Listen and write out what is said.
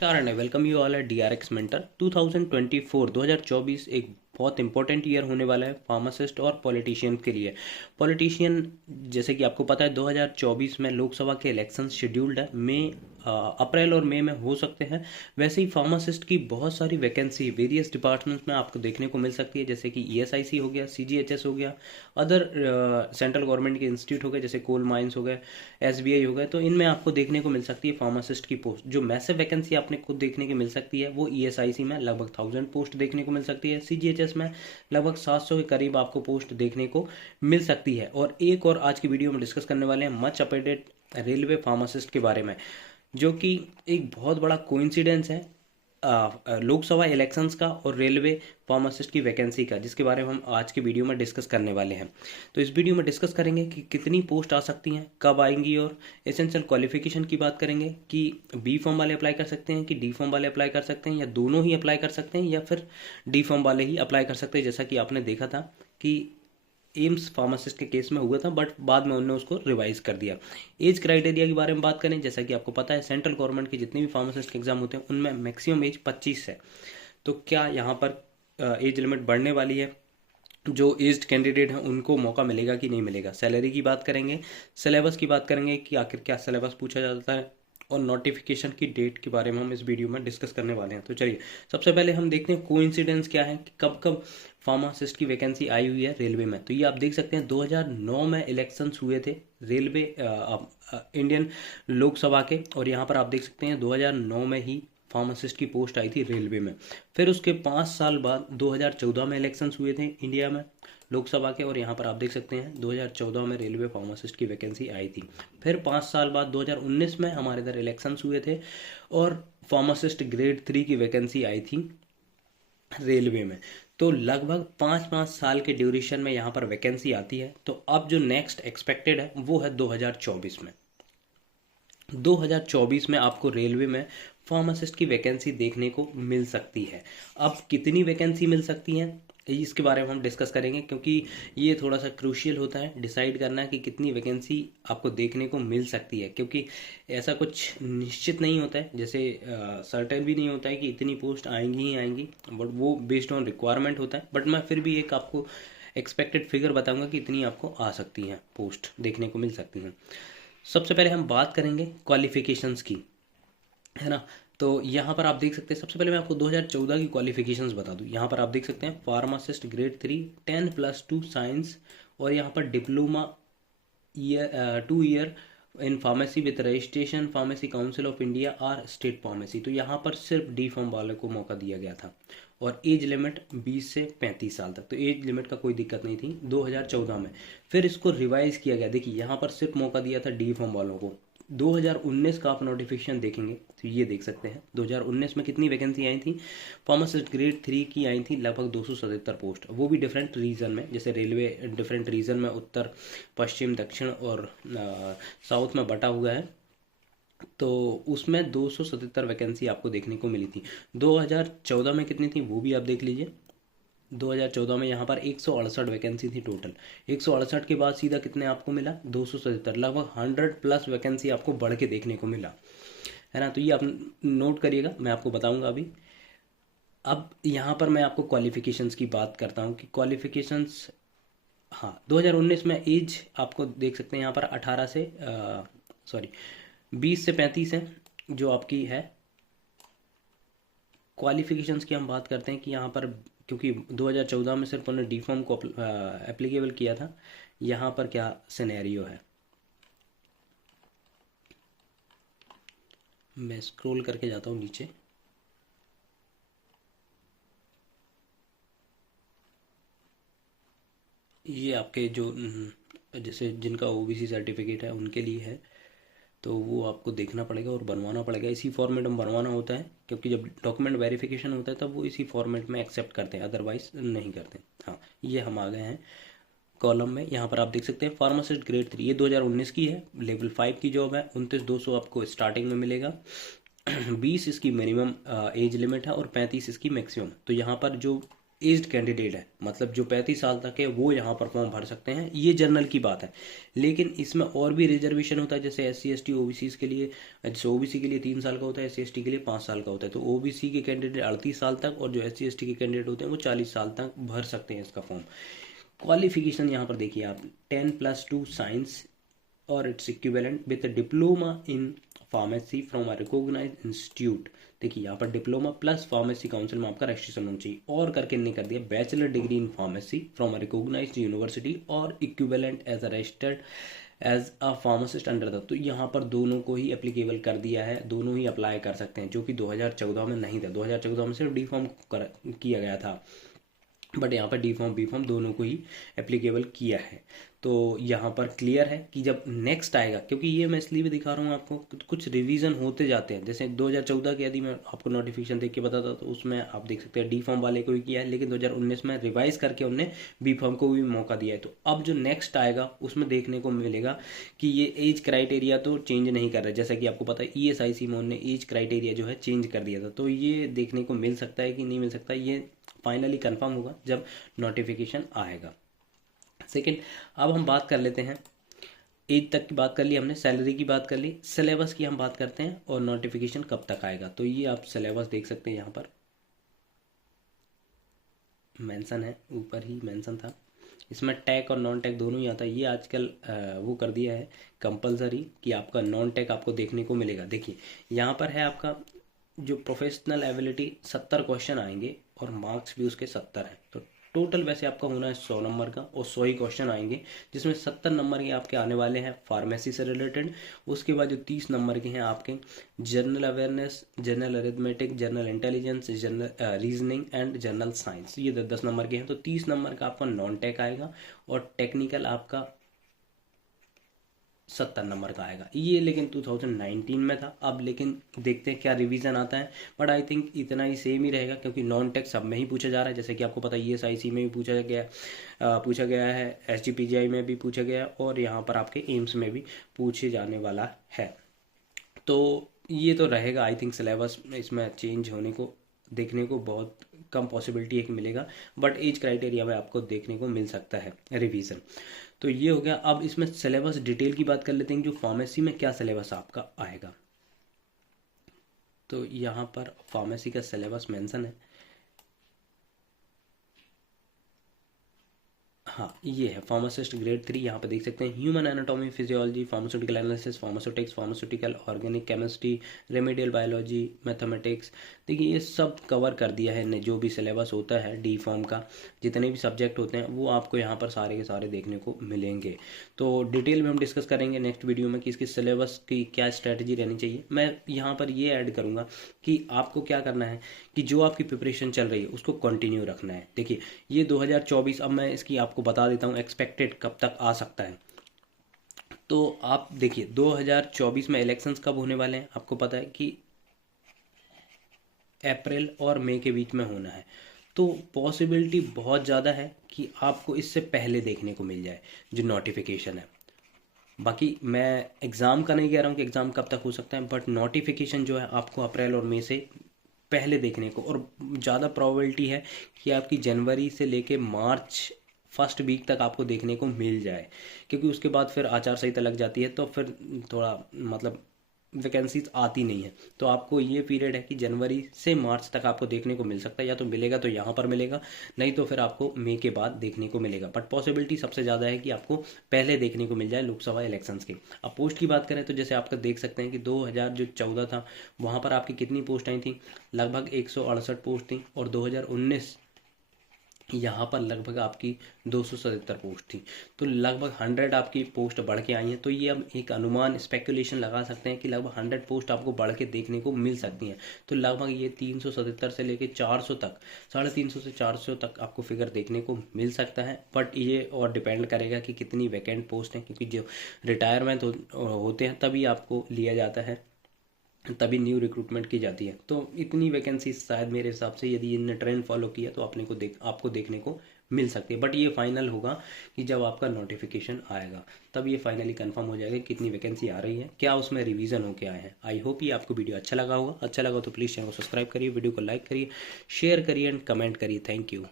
कारण है welcome you all at DRX mentor 2024 एक बहुत इंपॉर्टेंट ईयर होने वाला है फार्मासिस्ट और पॉलिटिशियन के लिए। पॉलिटिशियन जैसे कि आपको पता है 2024 में लोकसभा के इलेक्शन शेड्यूल्ड है। मई अप्रैल और मई में हो सकते हैं। वैसे ही फार्मासिस्ट की बहुत सारी वैकेंसी वेरियस डिपार्टमेंट्स में आपको देखने को मिल सकती है, जैसे कि ईएसआईसी हो गया, सीजीएचएस हो गया, अदर सेंट्रल गवर्नमेंट के इंस्टीट्यूट हो गए जैसे कोल माइंस हो गए, एसबीआई हो गए। तो इनमें आपको देखने को मिल सकती है फार्मासिस्ट की पोस्ट। जो मैसिव वैकेंसी आपने खुद देखने की मिल सकती है वो ईएसआईसी में लगभग 1000 पोस्ट देखने को मिल सकती है, सीजीएचएस में लगभग 700 के करीब आपको पोस्ट देखने को मिल सकती है। और एक और आज की वीडियो में डिस्कस करने वाले हैं मच अपेटेड रेलवे फार्मासिस्ट के बारे में, जो कि एक बहुत बड़ा कोइंसिडेंस है लोकसभा इलेक्शंस का और रेलवे फार्मासिस्ट की वैकेंसी का, जिसके बारे में हम आज की वीडियो में डिस्कस करने वाले हैं। तो इस वीडियो में डिस्कस करेंगे कि कितनी पोस्ट आ सकती हैं, कब आएंगी, और एसेंशियल क्वालिफिकेशन की बात करेंगे कि बी फॉर्म वाले अप्लाई कर सकते हैं कि डी फॉर्म वाले अप्लाई कर सकते हैं, या दोनों ही अप्लाई कर सकते हैं, या फिर डी फॉर्म वाले ही अप्लाई कर सकते हैं, जैसा कि आपने देखा था कि एम्स फार्मासिस्ट के केस में हुआ था, बट बाद में उन्होंने उसको रिवाइज कर दिया। एज क्राइटेरिया के बारे में बात करें, जैसा कि आपको पता है सेंट्रल गवर्नमेंट के जितने भी फार्मासिस्ट के एग्जाम होते हैं उनमें मैक्सिमम एज 25 है। तो क्या यहाँ पर एज लिमिट बढ़ने वाली है? जो एज्ड कैंडिडेट हैं उनको मौका मिलेगा कि नहीं मिलेगा? सैलरी की बात करेंगे, सिलेबस की बात करेंगे कि आखिर क्या सिलेबस पूछा जाता है, और नोटिफिकेशन की डेट के बारे में हम इस वीडियो में डिस्कस करने वाले हैं। तो चलिए सबसे पहले हम देखते हैं कोइंसिडेंस क्या है कि कब कब फार्मासिस्ट की वैकेंसी आई हुई है रेलवे में। तो ये आप देख सकते हैं 2009 में इलेक्शंस हुए थे रेलवे इंडियन लोकसभा के, और यहाँ पर आप देख सकते हैं 2009 में ही फार्मासिस्ट की पोस्ट आई थी रेलवे में। फिर उसके 5 साल बाद 2014 में इलेक्शंस हुए थे इंडिया में लोकसभा के, और यहाँ पर आप देख सकते हैं 2014 में रेलवे फार्मासिस्ट की वैकेंसी आई थी। फिर 5 साल बाद 2019 में हमारे इधर इलेक्शंस हुए थे और फार्मासिस्ट ग्रेड 3 की वैकेंसी आई थी रेलवे में। तो लगभग 5-5 साल के ड्यूरेशन में यहाँ पर वैकेंसी आती है। तो अब जो नेक्स्ट एक्सपेक्टेड है वो है 2024 में। 2024 में आपको रेलवे में फार्मासिस्ट की वैकेंसी देखने को मिल सकती है। अब कितनी वैकेंसी मिल सकती हैं इसके बारे में हम डिस्कस करेंगे, क्योंकि ये थोड़ा सा क्रूशियल होता है डिसाइड करना कि कितनी वैकेंसी आपको देखने को मिल सकती है, क्योंकि ऐसा कुछ निश्चित नहीं होता है, जैसे सर्टेन भी नहीं होता है कि इतनी पोस्ट आएंगी ही आएंगी, बट वो बेस्ड ऑन रिक्वायरमेंट होता है। बट मैं फिर भी एक आपको एक्सपेक्टेड फिगर बताऊंगा कि इतनी आपको आ सकती हैं, पोस्ट देखने को मिल सकती हैं। सबसे पहले हम बात करेंगे क्वालिफिकेशंस की, है ना। तो यहाँ पर आप देख सकते हैं, सबसे पहले मैं आपको 2014 की क्वालिफिकेशंस बता दूँ। यहाँ पर आप देख सकते हैं फार्मासिस्ट ग्रेड 3 10+2 साइंस, और यहाँ पर diploma year 2 year in pharmacy with registration pharmacy council of India और स्टेट फार्मेसी। तो यहाँ पर सिर्फ डी फॉर्म वाले को मौका दिया गया था, और एज लिमिट 20 से 35 साल तक। तो एज लिमिट का कोई दिक्कत नहीं थी 2014 में। फिर इसको रिवाइज किया गया। देखिए यहाँ पर सिर्फ मौका दिया था डी फॉर्म वालों को। 2019 का आप नोटिफिकेशन देखेंगे तो ये देख सकते हैं 2019 में कितनी वैकेंसी आई थी। फार्मासिस्ट ग्रेड 3 की आई थी लगभग 277 पोस्ट, वो भी डिफरेंट रीजन में, जैसे रेलवे डिफरेंट रीजन में उत्तर पश्चिम दक्षिण और साउथ में बटा हुआ है। तो उसमें 277 वैकेंसी आपको देखने को मिली थी। 2014 में कितनी थी वो भी आप देख लीजिए। 2014 में यहाँ पर 168 वैकेंसी थी टोटल। 168 के बाद सीधा कितने आपको मिला 277, लगभग 100+ वैकेंसी आपको बढ़ के देखने को मिला, है ना। तो ये आप नोट करिएगा, मैं आपको बताऊंगा अभी। अब यहाँ पर मैं आपको क्वालिफिकेशंस की बात करता हूँ कि क्वालिफिकेशंस, हाँ 2019 में एज आपको देख सकते हैं यहाँ पर 18 से 20 से 35 है जो आपकी है। क्वालिफिकेशंस की हम बात करते हैं कि यहाँ पर क्योंकि 2014 में सिर्फ उन्होंने डी फॉर्म को एप्लीकेबल किया था, यहाँ पर क्या सिनेरियो है, मैं स्क्रॉल करके जाता हूँ नीचे। ये आपके जो जैसे जिनका ओबीसी सर्टिफिकेट है उनके लिए है, तो वो आपको देखना पड़ेगा और बनवाना पड़ेगा। इसी फॉर्मेट में बनवाना होता है, क्योंकि जब डॉक्यूमेंट वेरिफिकेशन होता है तब वो इसी फॉर्मेट में एक्सेप्ट करते हैं, अदरवाइज नहीं करते। हाँ ये हम आ गए हैं कॉलम में। यहाँ पर आप देख सकते हैं फार्मासिस्ट ग्रेड 3, ये 2019 की है, लेवल 5 की जॉब है। 29,200 आपको स्टार्टिंग में मिलेगा। 20 इसकी मिनिमम एज लिमिट है और 35 इसकी मैक्सिमम। तो यहाँ पर जो एज्ड कैंडिडेट है, मतलब जो 35 साल तक है वो यहाँ पर फॉर्म भर सकते हैं, ये जनरल की बात है। लेकिन इसमें और भी रिजर्वेशन होता है, जैसे SC ST OBC के लिए, जैसे OBC के लिए 3 साल का होता है, SC ST के लिए 5 साल का होता है। तो OBC के कैंडिडेट 38 साल तक और जो SC ST के कैंडिडेट होते हैं वो 40 साल तक भर सकते हैं इसका फॉर्म। क्वालिफिकेशन यहाँ पर देखिए आप, 10+2 साइंस और its equivalent with diploma in pharmacy from a recognised institute. देखिए यहाँ पर डिप्लोमा प्लस फार्मेसी काउंसिल में आपका रजिस्ट्रेशन होना चाहिए, और करके नहीं कर दिया bachelor degree in pharmacy from a recognised university और equivalent as a registered as a pharmacist under the. तो यहाँ पर दोनों को ही एप्लीकेबल कर दिया है, दोनों ही अप्लाई कर सकते हैं, जो कि 2014 में नहीं था। 2014 में सिर्फ डी फॉर्म किया गया था, बट यहाँ पर डी फॉर्म बी फॉर्म दोनों को ही एप्लीकेबल किया है। तो यहाँ पर क्लियर है कि जब नेक्स्ट आएगा, क्योंकि ये मैं इसलिए भी दिखा रहा हूँ आपको, कुछ रिवीजन होते जाते हैं। जैसे 2014 के यदि मैं आपको नोटिफिकेशन देख के बताता तो उसमें आप देख सकते हैं डी फॉर्म वाले को भी किया है, लेकिन 2019 में रिवाइज करके उनने बी फॉर्म को भी मौका दिया है। तो अब जो नेक्स्ट आएगा उसमें देखने को मिलेगा कि ये एज क्राइटेरिया तो चेंज नहीं कर रहा है। जैसा कि आपको पता है ESIC में उन्होंने एज क्राइटेरिया जो है चेंज कर दिया था। तो ये देखने को मिल सकता है कि नहीं मिल सकता, ये फाइनली कंफर्म होगा जब नोटिफिकेशन आएगा। सेकंड, अब हम बात कर लेते हैं, एज तक की बात कर ली हमने, सैलरी की बात कर ली, सिलेबस की हम बात करते हैं और नोटिफिकेशन कब तक आएगा। तो ये आप सिलेबस देख सकते हैं, यहाँ पर मेंशन है, ऊपर ही मेंशन था। इसमें टैग और नॉन टैग दोनों ही आता है। ये आजकल वो कर दिया है कंपलसरी कि आपका नॉन टैग आपको देखने को मिलेगा। देखिए यहाँ पर है आपका जो प्रोफेशनल एबिलिटी 70 क्वेश्चन आएंगे और मार्क्स भी उसके 70 हैं। तो टोटल वैसे आपका होना है 100 नंबर का, और 100 ही क्वेश्चन आएंगे, जिसमें 70 नंबर के आपके आने वाले हैं फार्मेसी से रिलेटेड। उसके बाद जो 30 नंबर के हैं आपके general awareness, general arithmetic, general intelligence, general reasoning and general science, ये 10 नंबर के हैं। तो 30 नंबर का आपका नॉन टेक आएगा और टेक्निकल आपका 70 नंबर का आएगा। ये लेकिन 2019 में था, अब लेकिन देखते हैं क्या रिवीजन आता है, बट आई थिंक इतना ही सेम ही रहेगा, क्योंकि नॉन टेक सब में ही पूछा जा रहा है। जैसे कि आपको पता है ESIC में भी पूछा गया है, SGPGI में भी पूछा गया है, और यहाँ पर आपके एम्स में भी पूछे जाने वाला है। तो ये तो रहेगा आई थिंक, सिलेबस इसमें चेंज होने को देखने को बहुत कम पॉसिबिलिटी एक मिलेगा, बट एज क्राइटेरिया में आपको देखने को मिल सकता है रिवीजन। तो ये हो गया। अब इसमें सिलेबस डिटेल की बात कर लेते हैं, जो फार्मेसी में क्या सिलेबस आपका आएगा। तो यहाँ पर फार्मेसी का सिलेबस मेंशन है, हाँ ये है फार्मासिस्ट ग्रेड 3। यहाँ पे देख सकते हैं human anatomy, physiology, pharmaceutical analysis, pharmaceutics, pharmaceutical organic chemistry, remedial biology, mathematics. देखिए ये सब कवर कर दिया है ने, जो भी सिलेबस होता है डी फॉर्म का, जितने भी सब्जेक्ट होते हैं वो आपको यहाँ पर सारे के सारे देखने को मिलेंगे। तो डिटेल में हम डिस्कस करेंगे नेक्स्ट वीडियो में कि इसकी सिलेबस की क्या स्ट्रैटेजी रहनी चाहिए। मैं यहाँ पर ये ऐड करूँगा कि आपको क्या करना है कि जो आपकी प्रिपरेशन चल रही है उसको कंटिन्यू रखना है। देखिए ये 2024, अब मैं इसकी आपको बता देता हूँ एक्सपेक्टेड कब तक आ सकता है। तो आप देखिए 2024 में इलेक्शंस कब होने वाले हैं, आपको पता है कि अप्रैल और मई के बीच में होना है। तो पॉसिबिलिटी बहुत ज़्यादा है कि आपको इससे पहले देखने को मिल जाए जो नोटिफिकेशन है। बाकी मैं एग्ज़ाम का नहीं कह रहा हूँ कि एग्ज़ाम कब तक हो सकता है, बट नोटिफिकेशन जो है आपको अप्रैल और मई से पहले देखने को, और ज़्यादा प्रोबेबिलिटी है कि आपकी जनवरी से लेके मार्च फर्स्ट वीक तक आपको देखने को मिल जाए, क्योंकि उसके बाद फिर आचार संहिता लग जाती है, तो फिर थोड़ा मतलब वैकेंसीज आती नहीं है। तो आपको ये पीरियड है कि जनवरी से मार्च तक आपको देखने को मिल सकता है, या तो मिलेगा तो यहाँ पर मिलेगा, नहीं तो फिर आपको मई के बाद देखने को मिलेगा। बट पॉसिबिलिटी सबसे ज़्यादा है कि आपको पहले देखने को मिल जाए लोकसभा इलेक्शंस के। अब पोस्ट की बात करें तो जैसे आपका देख सकते हैं कि 2014 था, वहाँ पर आपकी कितनी पोस्ट आई थी, लगभग 168 पोस्ट थी, और 2019 यहाँ पर लगभग आपकी 277 पोस्ट थी। तो लगभग 100 आपकी पोस्ट बढ़ के आई हैं। तो ये हम एक अनुमान स्पेकुलेशन लगा सकते हैं कि लगभग 100 पोस्ट आपको बढ़ के देखने को मिल सकती हैं। तो लगभग ये 377 से लेके 400 तक, 350 से 400 तक आपको फिगर देखने को मिल सकता है। बट ये और डिपेंड करेगा कि कितनी वैकेंट पोस्ट हैं, क्योंकि जो रिटायरमेंट होते हैं तभी आपको लिया जाता है, तभी न्यू रिक्रूटमेंट की जाती है। तो इतनी वैकेंसी शायद मेरे हिसाब से यदि इनने ट्रेंड फॉलो किया तो आपको देखने को मिल सकती है। बट ये फाइनल होगा कि जब आपका नोटिफिकेशन आएगा तब ये फाइनली कंफर्म हो जाएगा कितनी वैकेंसी आ रही है, क्या उसमें रिवीजन हो के आए हैं। आई होप ये आपको वीडियो अच्छा लगा होगा। अच्छा लगा तो प्लीज़ चैनल को सब्सक्राइब करिए, वीडियो को लाइक करिए, शेयर करिए एंड कमेंट करिए। Thank you.